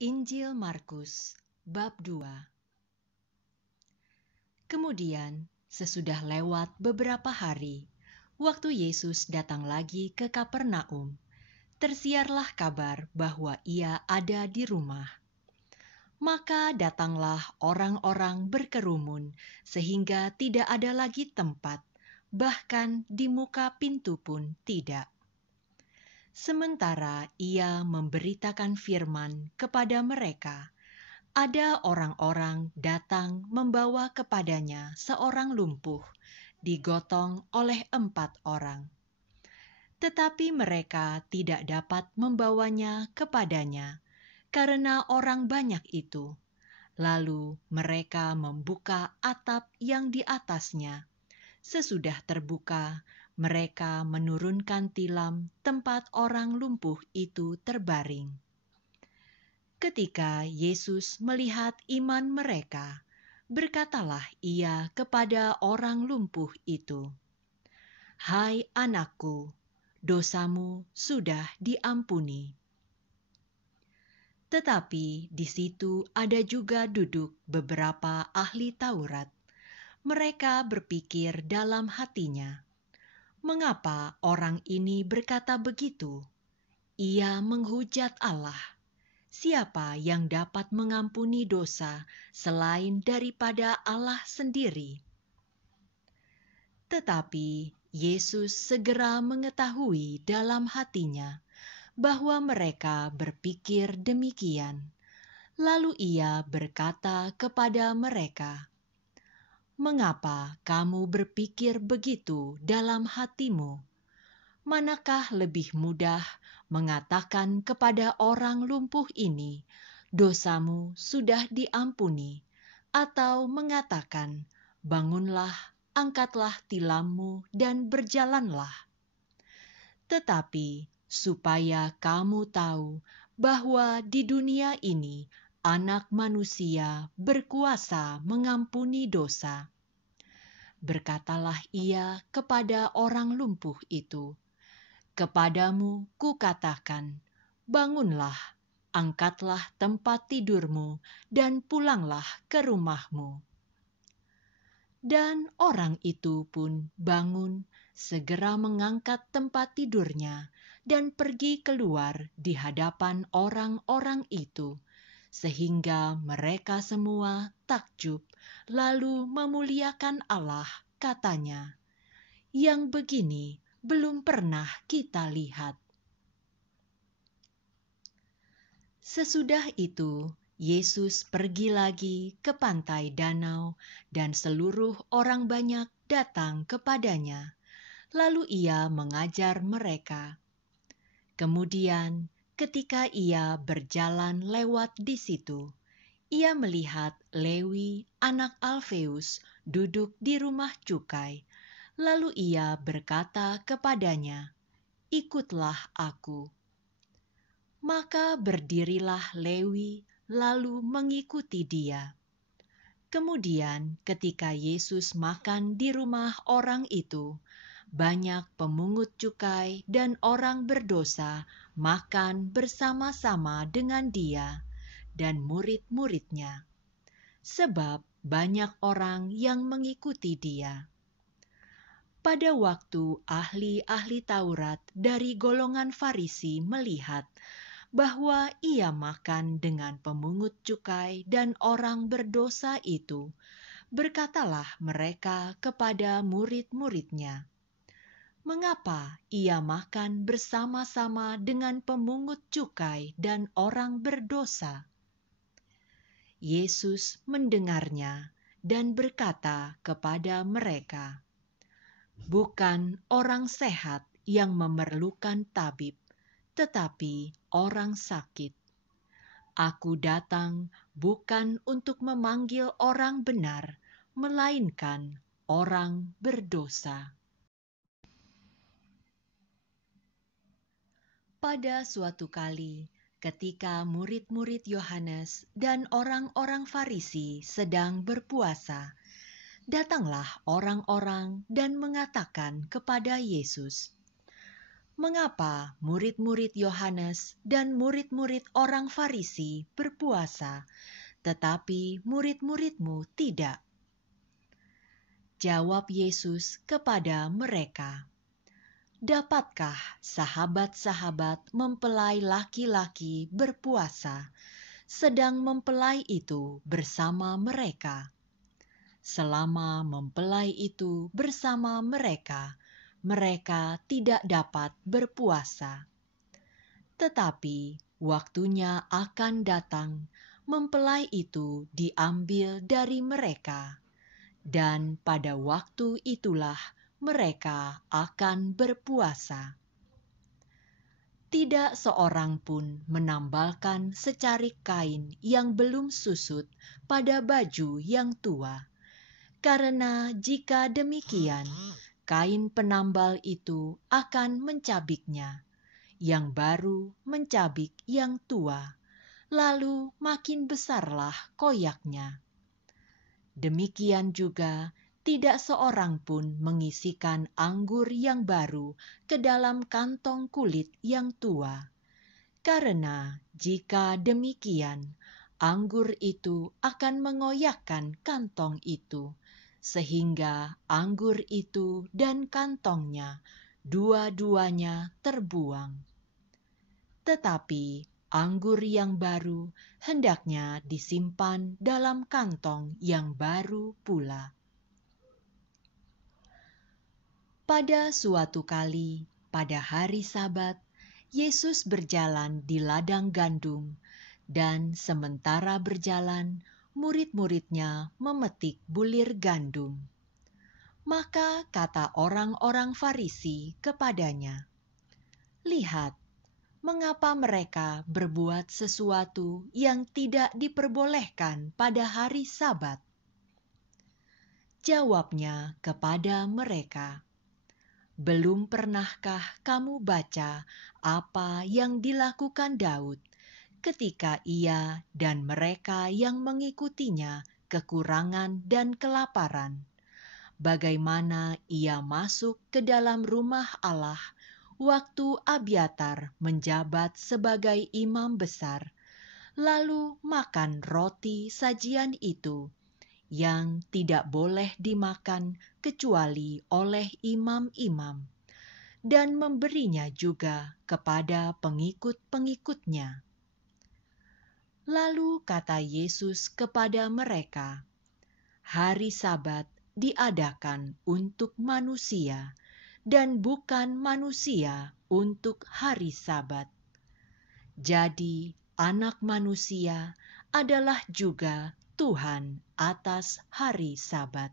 Injil Markus bab 2. Kemudian, sesudah lewat beberapa hari, waktu Yesus datang lagi ke Kapernaum, tersiarlah kabar bahwa ia ada di rumah. Maka datanglah orang-orang berkerumun sehingga tidak ada lagi tempat, bahkan di muka pintu pun tidak. Sementara ia memberitakan firman kepada mereka, ada orang-orang datang membawa kepadanya seorang lumpuh, digotong oleh 4 orang. Tetapi mereka tidak dapat membawanya kepadanya, karena orang banyak itu. Lalu mereka membuka atap yang di atasnya. Sesudah terbuka, mereka menurunkan tilam tempat orang lumpuh itu terbaring. Ketika Yesus melihat iman mereka, berkatalah ia kepada orang lumpuh itu, "Hai anakku, dosamu sudah diampuni." Tetapi di situ ada juga duduk beberapa ahli Taurat. Mereka berpikir dalam hatinya, "Mengapa orang ini berkata begitu? Ia menghujat Allah. Siapa yang dapat mengampuni dosa selain daripada Allah sendiri?" Tetapi Yesus segera mengetahui dalam hatinya bahwa mereka berpikir demikian. Lalu ia berkata kepada mereka, "Mengapa kamu berpikir begitu dalam hatimu? Manakah lebih mudah mengatakan kepada orang lumpuh ini, 'Dosamu sudah diampuni,' atau mengatakan, 'Bangunlah, angkatlah tilammu dan berjalanlah'? Tetapi supaya kamu tahu bahwa di dunia ini Anak Manusia berkuasa mengampuni dosa." Berkatalah ia kepada orang lumpuh itu, "Kepadamu kukatakan, bangunlah, angkatlah tempat tidurmu, dan pulanglah ke rumahmu." Dan orang itu pun bangun, segera mengangkat tempat tidurnya, dan pergi keluar di hadapan orang-orang itu, sehingga mereka semua takjub, lalu memuliakan Allah, katanya, "Yang begini belum pernah kita lihat." Sesudah itu, Yesus pergi lagi ke pantai danau, dan seluruh orang banyak datang kepadanya. Lalu ia mengajar mereka. Kemudian, ketika ia berjalan lewat di situ, ia melihat Lewi, anak Alfeus, duduk di rumah cukai. Lalu ia berkata kepadanya, "Ikutlah aku." Maka berdirilah Lewi, lalu mengikuti dia. Kemudian ketika Yesus makan di rumah orang itu, banyak pemungut cukai dan orang berdosa makan bersama-sama dengan dia dan murid-muridnya, sebab banyak orang yang mengikuti dia. Pada waktu ahli-ahli Taurat dari golongan Farisi melihat bahwa ia makan dengan pemungut cukai dan orang berdosa itu, berkatalah mereka kepada murid-muridnya, "Mengapa ia makan bersama-sama dengan pemungut cukai dan orang berdosa?" Yesus mendengarnya dan berkata kepada mereka, "Bukan orang sehat yang memerlukan tabib, tetapi orang sakit. Aku datang bukan untuk memanggil orang benar, melainkan orang berdosa." Pada suatu kali, ketika murid-murid Yohanes dan orang-orang Farisi sedang berpuasa, datanglah orang-orang dan mengatakan kepada Yesus, mengapa murid-murid Yohanes dan murid-murid orang Farisi berpuasa, tetapi murid-muridmu tidak?" Jawab Yesus kepada mereka, "Dapatkah sahabat-sahabat mempelai laki-laki berpuasa, sedang mempelai itu bersama mereka? Selama mempelai itu bersama mereka, mereka tidak dapat berpuasa. Tetapi waktunya akan datang, mempelai itu diambil dari mereka, dan pada waktu itulah mereka akan berpuasa. Tidak seorang pun menambalkan secarik kain yang belum susut pada baju yang tua, karena jika demikian, kain penambal itu akan mencabiknya, yang baru mencabik yang tua, lalu makin besarlah koyaknya. Demikian juga, tidak seorang pun mengisikan anggur yang baru ke dalam kantong kulit yang tua. Karena jika demikian, anggur itu akan mengoyakkan kantong itu, sehingga anggur itu dan kantongnya dua-duanya terbuang. Tetapi anggur yang baru hendaknya disimpan dalam kantong yang baru pula." Pada suatu kali, pada hari Sabat, Yesus berjalan di ladang gandum, dan sementara berjalan, murid-muridnya memetik bulir gandum. Maka kata orang-orang Farisi kepadanya, "Lihat, mengapa mereka berbuat sesuatu yang tidak diperbolehkan pada hari Sabat?" Jawabnya kepada mereka, "Belum pernahkah kamu baca apa yang dilakukan Daud ketika ia dan mereka yang mengikutinya kekurangan dan kelaparan? Bagaimana ia masuk ke dalam rumah Allah waktu Abiatar menjabat sebagai imam besar, lalu makan roti sajian itu, yang tidak boleh dimakan kecuali oleh imam-imam, dan memberinya juga kepada pengikut-pengikutnya." Lalu kata Yesus kepada mereka, "Hari Sabat diadakan untuk manusia, dan bukan manusia untuk hari Sabat. Jadi Anak Manusia adalah juga Tuhan atas hari Sabat."